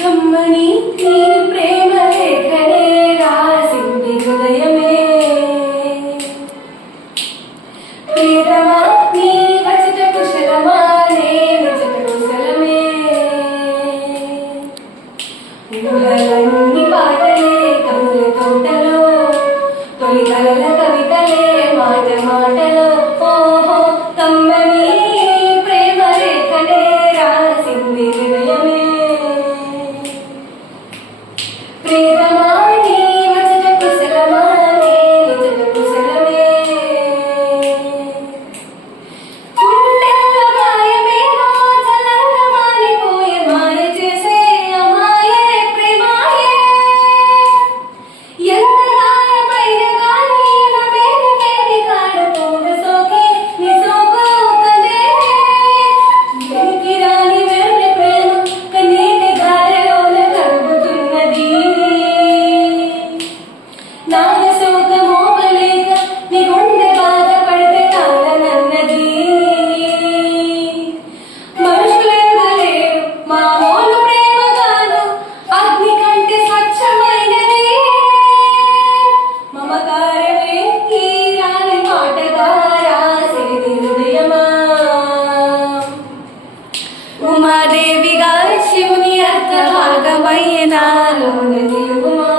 కమ్మని నీ ప్రేమ లేఖనే రాసింది హృదయమే. ప్రియతమా నీ వచట కుశలమా నే నిజట కుశలమే. ఊహలన్నీ పాటలే కనుల తోటలో తొలి కలల కవితలే మాట మాటలో. ఓహో కమ్మని ప్రేమ లేఖనే రాసింది హృదయమే. ప్రియతమా నీ వచట కుశలమా నే నిజట కుశలమే. గుండెల్లో గాయమేమో చల్లంగా మారిపోయే మాయ చేసే అమాయే ప్రేమాయే. ఎంత గాయమైన గానీ నా వేదికేది కాడుకోగ సోకి నీ సోకుతదే. వెలికి రాని వెర్రి ప్రేమ కన్నీటి గారెలోన కరుగుతున్నది. నాయ శోక మోపలేక నీ గుండె బాధపడితే తాళనన్నది. మనుషులెవరలేరు మామూలు ప్రేమ కాదు అగ్ని కంటే స్వచ్ఛమైనది. మమకారమే ఈ రాని మాటగా రాసేది హృదయమా. ఉమాదేవిగా శివుని అర్థభాగమయ్య నాలోన నిలువుమా.